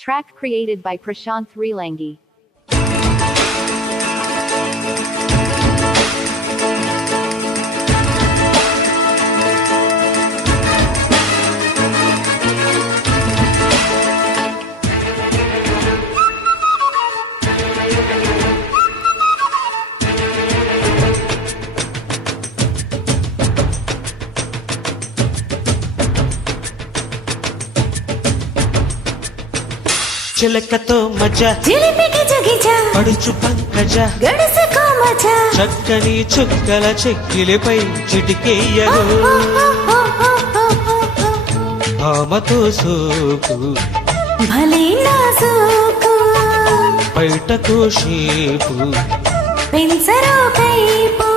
Track created by Prashanth Reelangi. చిలకతో మజా చిలిపికి జగిజా పడుచు పంకజ గడుసుకో మజా చక్కని చుక్కల చెక్కిలిపై చిటికేయరు ఆమతో సోకు భలే నాజూకు బయటకు షేపు పెంచరో కైపు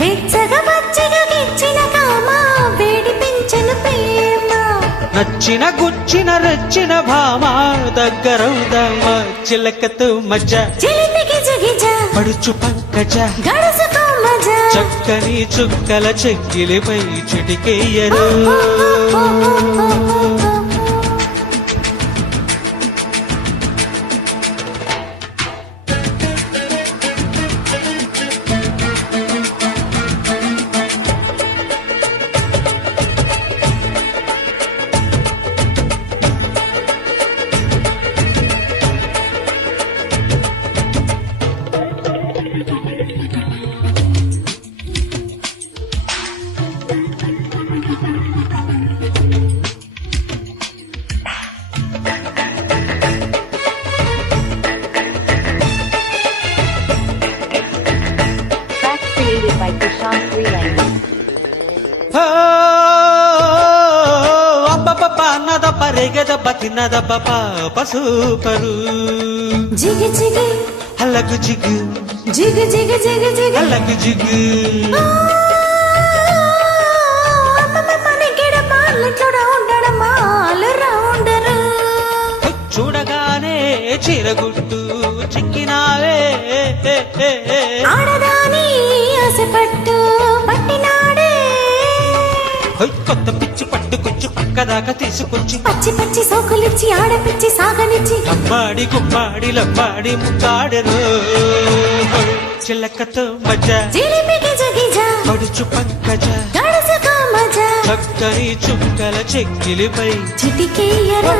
బెచ్చగా బచ్చగా గిచ్చిన కామ వేడి పెంచను ప్రేమ నచ్చిన గుచ్చిన రచ్చిన భామ దగ్గరవుదామా చిలకతో మజా చిలిపికి జగిజా పడుచు పంకజ గడుసుకో మజా చక్కని చుక్కల చెక్కిలిపై చిటికేయరు Track created by Prashanth Reelangi. అబ్బబ్బ అన్నదబ్బ రేగదబ్బ తిన్నదబ్బ పసూపరు జిగి జిగి హల్లగు జిగు జిగి జిగి జిగి జిగి హల్లగు జిగు మనకిడ పాలు చూడ ఉండడం మాలు రౌండరు చూడగానే చీరగుట్టు చిక్కినావే ఆడదాని ఆశపట్టు పట్టినాడే కొత్త పిచ్చి పట్టుకొచ్చి పక్కదాకా తీసుకొచ్చి పచ్చి పచ్చి సోకులిచ్చి ఆడపిచ్చి సాగనిచ్చి లబ్బాడి గుబ్బాడి లబ్బాడి ముక్కాడరు చిలకతో మజా జిలిపికి జగిజా పడుచు పంకజ గడుసుకో మజా చక్కని చుక్కల చెక్కిలిపై చిటికేయరా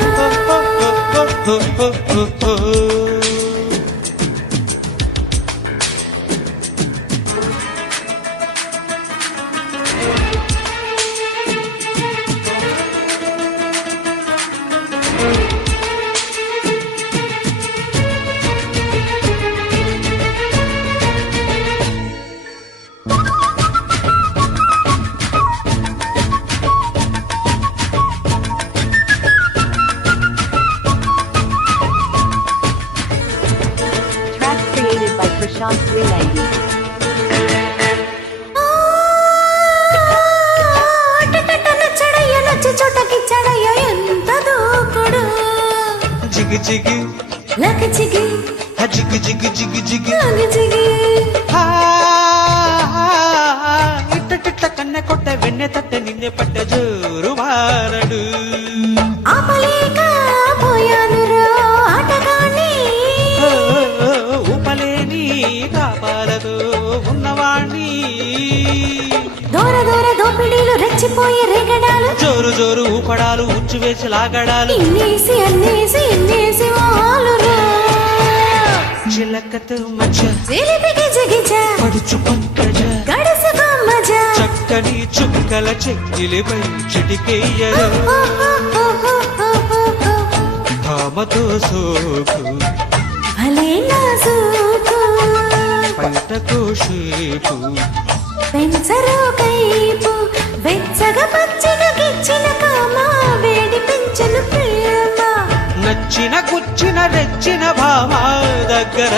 Track created by Prashanth Reelangi. నచ్చడయ్య నచ్చి చోటకి చడయ్య ఎంత దూకుడు జిగి జిగి లకి చిగి జిగి జిగి జిగి జిగి లకి చిగి ఇట్ట కన్నె కొట్ట వెన్నె తట్ట నిన్నె పట్ట జోరు మారడు ఆపలేక పోయాను రో ఆటగాన్ని ఊపలేని కాపాలతో ఉన్నవాణ్ణి దూర దూర దోపిడీలు రెచ్చిపోయే రేగడాలు జోరు జోరు ఊపడాలు ఉచ్చు వేసి లాగడాలు ఇన్నేసి అన్నేసి ఇన్నేసి వాళ్ళు చిలకతో మజా చిలిపికి జగిజా పడుచు పంకజ గడుసుకో మజా చక్కని చుక్కల చెక్కిలిపై చిటికేయరు భామతో సోకు భలే నాజూకు బయటకు షేపు పెంచరో కైపు వెచ్చగా పచ్చగా గిచ్చిన కామ వేడి పెంచను ప్రేమ నచ్చిన గుచ్చిన రెచ్చిన భామ దగ్గర